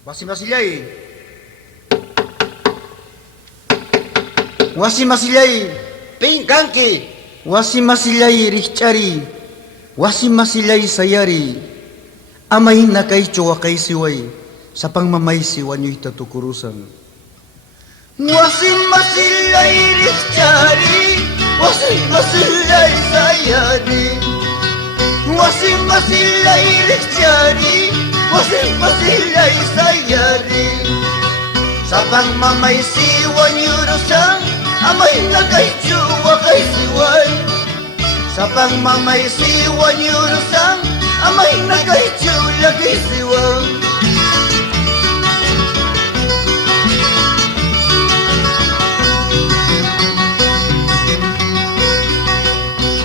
Wasimasillay. Wasimasillay. Pingkanki. Wasimasillay richari. Wasimasillay sayari. Amay na kay kay siway. Sa pangmamay siwan nyo'y tatukurusan. Wasimasillay richari. Wasimasillay sayari. Wasimasillay richari. Wasimasillay sayari. Sa pangmamay siwan yurusan, amay na kay siway. Sa pangmamay siwan yurusan, amay na kay siway.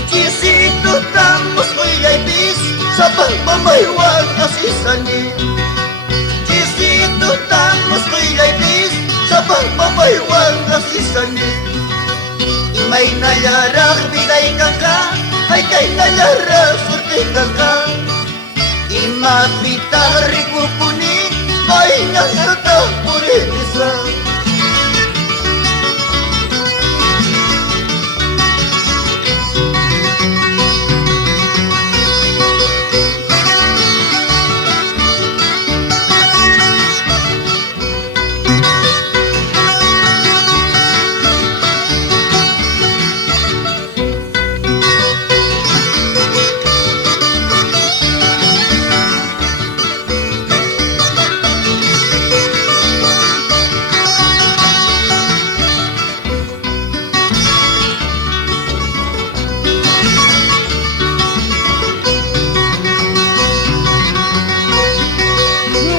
Chisito tamos ko'y bis, sa pagmamaywan asisani. Chisito tamos ko'y bis, sa pagmamaywan asisani. Imay nayarak biday ka, ay kay nayarak surti ka. Imapitar rikupuni, ay nasata puri isa.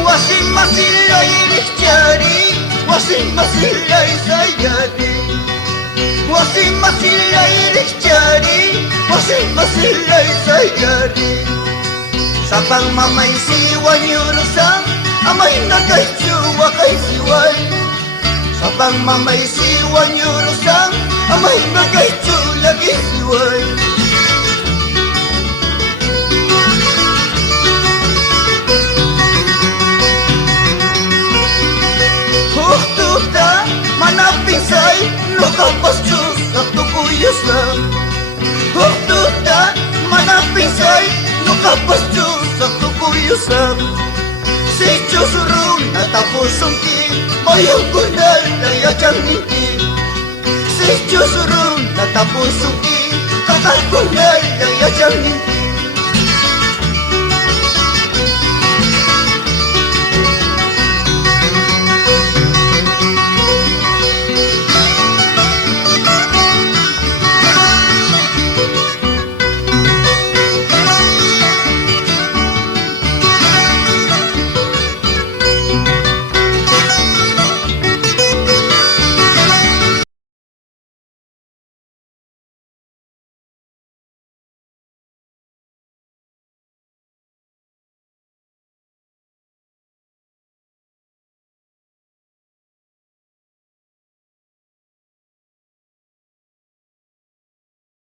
Wasimasillay richari, wasimasillay sayari. Wasimasillay richari, wasimasillay sayari. Sa pangmamay siwan yurusan, amay na kay siway. Sa pangmamay siwan yurusan, amay na kay siway. Huktuta, manapisay, lukapas Diyos at tukuyos na. Huktuta, manapisay, lukapas Diyos at tukuyos na. Si Diyos ron natapusong ki, mayong kunal na yadyang hindi. Si Diyos ron natapusong ki, kakal kunal na yadyang hindi.